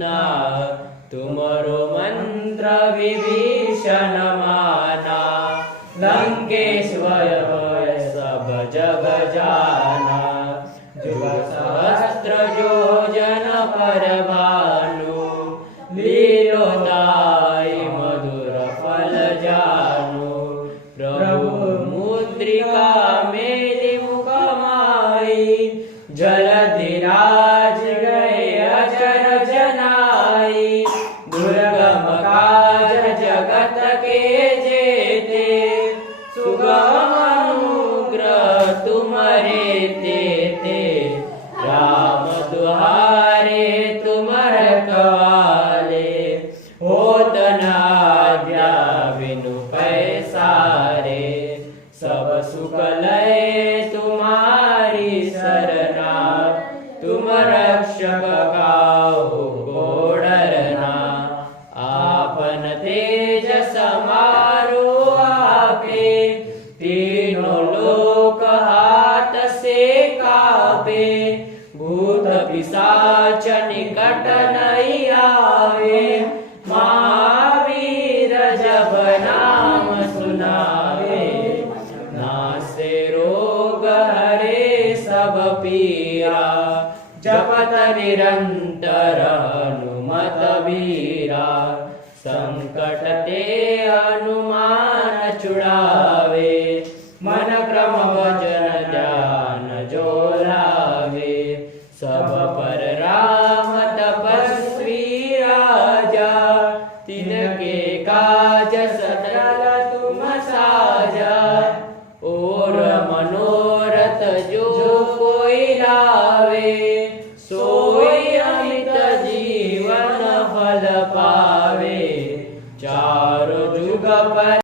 रत्ना तुमरो मंत्र विभीषण माना। लंकेश्वर सब जग जाना, जुग सहस्त्र योजन पर भानु। लीलोताई मधुर फल जानु, प्रभु मुद्रिका मेली मुख माई। जलधिराज गए अजर जनाई, दुर्गम काज जगत के जेते। सुगम अनुग्रह तुम्हारे तेते, राम दुहारे तुम रखवाले। होत न आज्ञा बिनु पैसारे, सब सुख लय तुम्हारी सरना। तुम रक्षक काहू को डरना, आपन तेज समारो आपे। तीनों लोक हाथ से कापे, भूत पिशाच निकट नहीं आवे। महावीर जब नाम सुनावे, नासे रोग हरे सब पीरा। जपत निरंतर हनुमत बीरा, संकट ते हनुमान छुड़ावे। मन क्रम वचन ध्यान जो लावे, सब पर राम तपस्वी राजा। तिनके काज सकल तुम साजा, और मनोरथ जो कोई लावे। सोई अमित जीवन फल पावे, चारों जुग पर